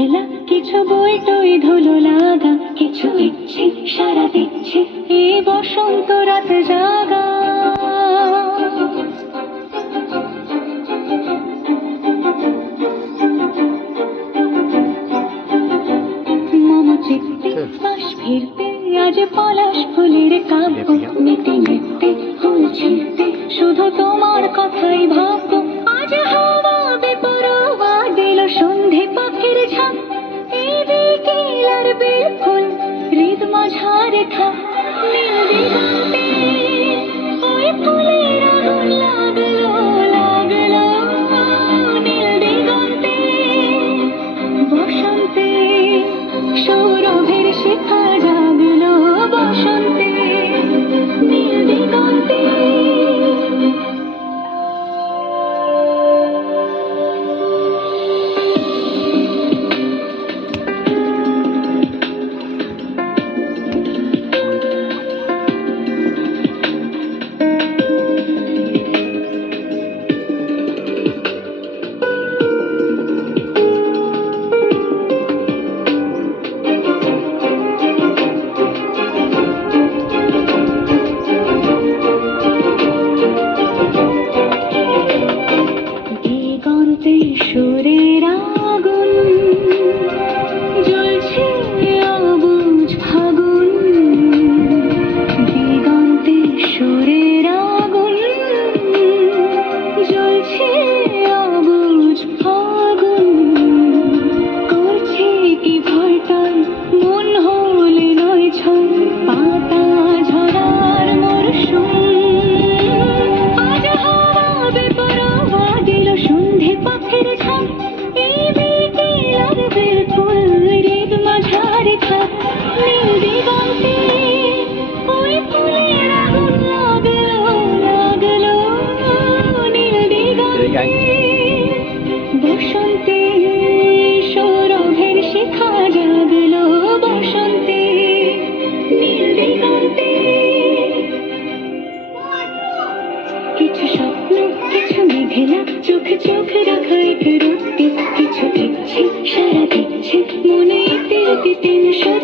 মেঘলা, কিছু বই টই ধুলো লাগা, কিছু ইচ্ছে সারা দিচ্ছে এ বসন্ত রাত জাগা। মম চিত্তে পাশ ফিরতে আজ পলাশ ফুলের কাব্য, নিতে নিতে ফুল ছিঁড়তে শুধু তোমার কথাই ভাববো। আজ হাওয়া বেপরোয়া দিল সন্ধে পাখির ঝাঁক, এই বিকেল আর বেফুল হৃদ মাঝারে থাক। নীল দিগন্তে ওই ফুলের আগুন লাগলো লাগলো, নীল দিগন্তে বসন্তে সৌরভের শিখা জাগলো, বসন্তে নীল দিগন্তে। দিগন্তে সুরের আগুন জ্বলছে অবুঝ ফাগুন, দিগন্তে সুরের আগুন জ্বলছে অবুঝ ফাগুন। করছে কি ভয়টাই মন হলে নয় ছয়, পাতা ঝরার মরশুম। আজ হাওয়া বেপরোয়া দিল সন্ধে পাখির ঝাঁক, এই বিকেল আর বেফুল হৃদ মাঝারে থাক। নীল দিগন্তে ওই ফুলের আগুন লাগলো লাগলো, নীল দিগন্তে বসন্তে সৌরভের শিখা জাগলো, বসন্তে নীল দিগন্তে। কিছু স্বপ্ন, কিছু মেঘলা, চোখ চোখ রাখা এক রুটি, কিছু ইচ্ছে সারা দিচ্ছে মনে ইতি টেনশন।